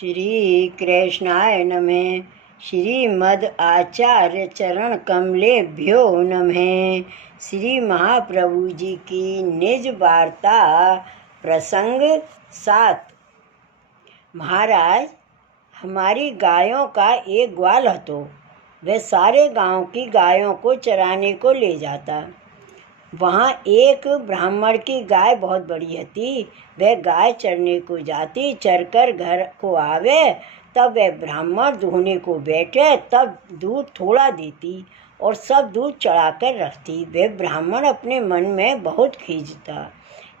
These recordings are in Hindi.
श्री कृष्णाय नमः। श्रीमद् आचार्य चरण कमलेभ्यो नमः। श्री महाप्रभु जी की निज वार्ता प्रसंग 7। महाराज, हमारी गायों का एक ग्वाल हतो। वह सारे गांव की गायों को चराने को ले जाता। वहाँ एक ब्राह्मण की गाय बहुत बड़ी हती। वह गाय चरने को जाती, चरकर घर को आवे, तब वह ब्राह्मण दुहने को बैठे, तब दूध थोड़ा देती और सब दूध चढ़ाकर रखती। वह ब्राह्मण अपने मन में बहुत खींचता,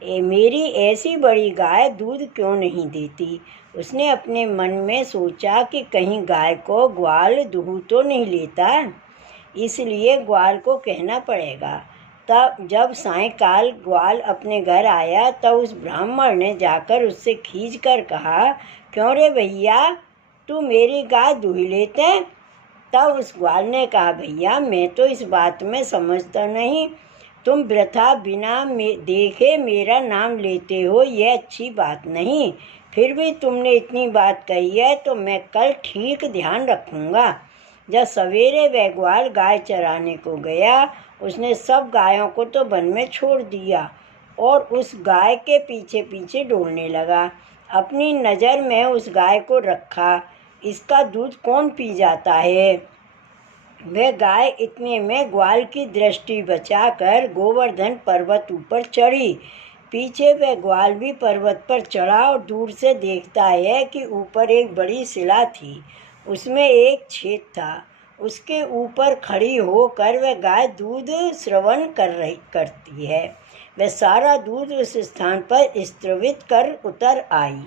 मेरी ऐसी बड़ी गाय दूध क्यों नहीं देती। उसने अपने मन में सोचा कि कहीं गाय को ग्वाल दूह तो नहीं लेता, इसलिए ग्वाल को कहना पड़ेगा। तब जब सायंकाल ग्वाल अपने घर आया, तब उस ब्राह्मण ने जाकर उससे खींच कर कहा, क्यों रे भैया, तू मेरी गाय दूह लेते। तब उस ग्वाल ने कहा, भैया मैं तो इस बात में समझता नहीं, तुम वृथा बिना देखे मेरा नाम लेते हो, यह अच्छी बात नहीं। फिर भी तुमने इतनी बात कही है तो मैं कल ठीक ध्यान रखूँगा। जब सवेरे वह ग्वाल गाय चराने को गया, उसने सब गायों को तो वन में छोड़ दिया और उस गाय के पीछे पीछे डोलने लगा। अपनी नज़र में उस गाय को रखा, इसका दूध कौन पी जाता है। वह गाय इतने में ग्वाल की दृष्टि बचाकर गोवर्धन पर्वत ऊपर चढ़ी। पीछे वह ग्वाल भी पर्वत पर चढ़ा और दूर से देखता है कि ऊपर एक बड़ी शिला थी, उसमें एक छेद था। उसके ऊपर खड़ी होकर वह गाय दूध श्रवण करती है। वह सारा दूध उस स्थान पर स्त्रवित कर उतर आई।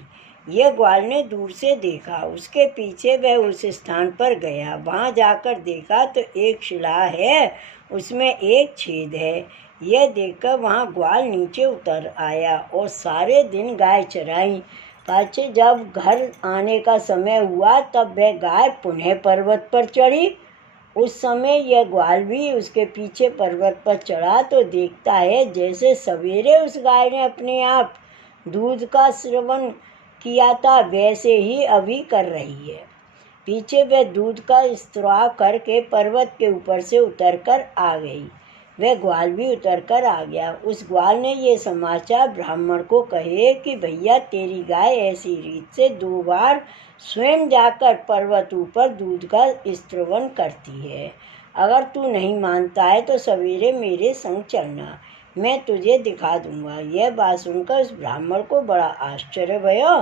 यह ग्वाल ने दूर से देखा। उसके पीछे वह उस स्थान पर गया। वहाँ जाकर देखा तो एक शिला है, उसमें एक छेद है। यह देखकर वहाँ ग्वाल नीचे उतर आया और सारे दिन गाय चराई। पाछे जब घर आने का समय हुआ, तब वह गाय पुनः पर्वत पर चढ़ी। उस समय यह ग्वाल भी उसके पीछे पर्वत पर चढ़ा तो देखता है जैसे सवेरे उस गाय ने अपने आप दूध का श्रवण किया था, वैसे ही अभी कर रही है। पीछे वह दूध का स्त्राव करके पर्वत के ऊपर से उतरकर आ गई। वह ग्वाल भी उतरकर आ गया। उस ग्वाल ने ये समाचार ब्राह्मण को कहे कि भैया, तेरी गाय ऐसी रीत से 2 बार स्वयं जाकर पर्वत ऊपर दूध का स्त्रवण करती है। अगर तू नहीं मानता है तो सवेरे मेरे संग चलना, मैं तुझे दिखा दूंगा। यह बात सुनकर उस ब्राह्मण को बड़ा आश्चर्य भया।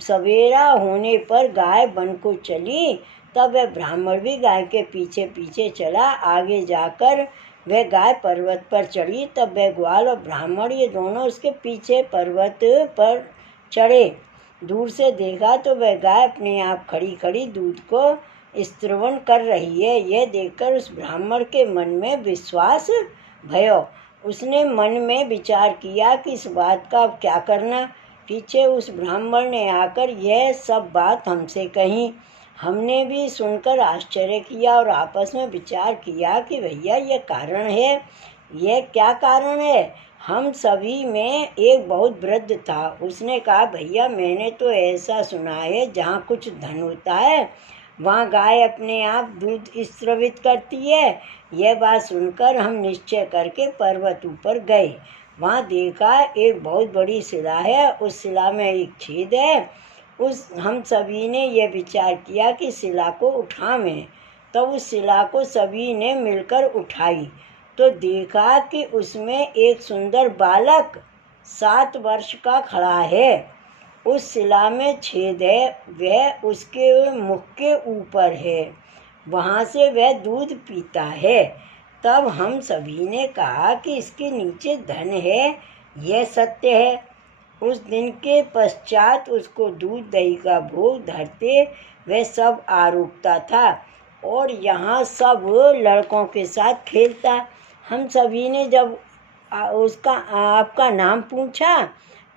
सवेरा होने पर गाय वन को चली। तब वह ब्राह्मण भी गाय के पीछे पीछे चला। आगे जाकर वह गाय पर्वत पर चढ़ी। तब वह ग्वाल और ब्राह्मण ये दोनों उसके पीछे पर्वत पर चढ़े। दूर से देखा तो वह गाय अपने आप खड़ी खड़ी दूध को स्त्रवण कर रही है। यह देखकर उस ब्राह्मण के मन में विश्वास भयो। उसने मन में विचार किया कि इस बात का अब क्या करना। पीछे उस ब्राह्मण ने आकर यह सब बात हमसे कही। हमने भी सुनकर आश्चर्य किया और आपस में विचार किया कि भैया, यह कारण है। यह क्या कारण है। हम सभी में एक बहुत वृद्ध था। उसने कहा, भैया मैंने तो ऐसा सुना है, जहाँ कुछ धन होता है वहाँ गाय अपने आप दूध स्त्रवित करती है। यह बात सुनकर हम निश्चय करके पर्वत ऊपर गए। वहाँ देखा एक बहुत बड़ी शिला है, उस शिला में एक छेद है। हम सभी ने यह विचार किया कि शिला को उठावें। तो उस शिला को सभी ने मिलकर उठाई तो देखा कि उसमें एक सुंदर बालक 7 वर्ष का खड़ा है। उस शिला में छेद है, वह उसके मुख के ऊपर है, वहाँ से वह दूध पीता है। तब हम सभी ने कहा कि इसके नीचे धन है, यह सत्य है। उस दिन के पश्चात उसको दूध दही का भोग धरते वह सब आरोपता था और यहाँ सब लड़कों के साथ खेलता। हम सभी ने जब आपका नाम पूछा,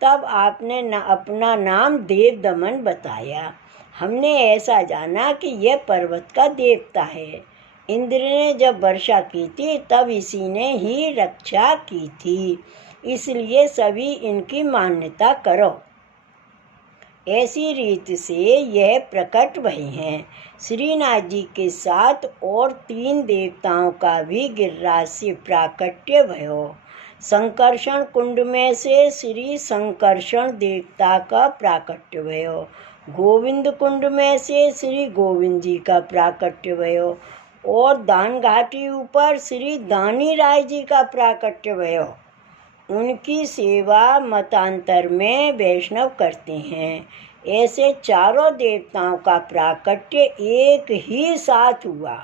तब आपने अपना नाम देव दमन बताया। हमने ऐसा जाना कि यह पर्वत का देवता है। इंद्र ने जब वर्षा की थी, तब इसी ने ही रक्षा की थी, इसलिए सभी इनकी मान्यता करो। ऐसी रीत से यह प्रकट भये हैं। श्रीनाथ जी के साथ और 3 देवताओं का भी गिरिराज से प्राकट्य भयो। संकर्षण कुंड में से श्री संकर्षण देवता का प्राकट्य भयो। गोविंद कुंड में से श्री गोविंद जी का प्राकट्य भयो और दान घाटी ऊपर श्री दानी राय जी का प्राकट्य भयो। उनकी सेवा मतांतर में वैष्णव करते हैं। ऐसे चारों देवताओं का प्राकट्य एक ही साथ हुआ।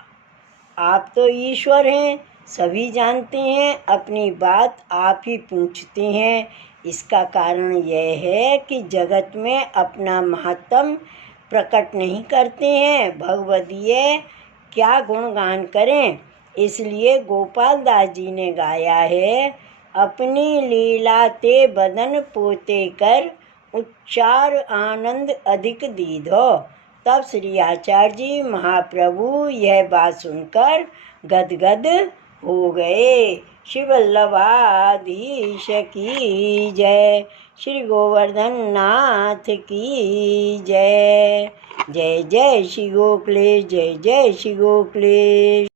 आप तो ईश्वर हैं, सभी जानते हैं, अपनी बात आप ही पूछते हैं। इसका कारण यह है कि जगत में अपना महत्व प्रकट नहीं करते हैं। भगवदीय क्या गुणगान करें। इसलिए गोपाल दास जी ने गाया है, अपनी लीला ते बदन पोते कर उच्चार आनंद अधिक दीधो। तब श्री आचार्य जी महाप्रभु यह बात सुनकर गदगद हो गए। श्री वल्लभाधीश की जय। श्री गोवर्धन नाथ की जय। जय जय श्री गोकुलेश, जय जय श्री गोकुलेश।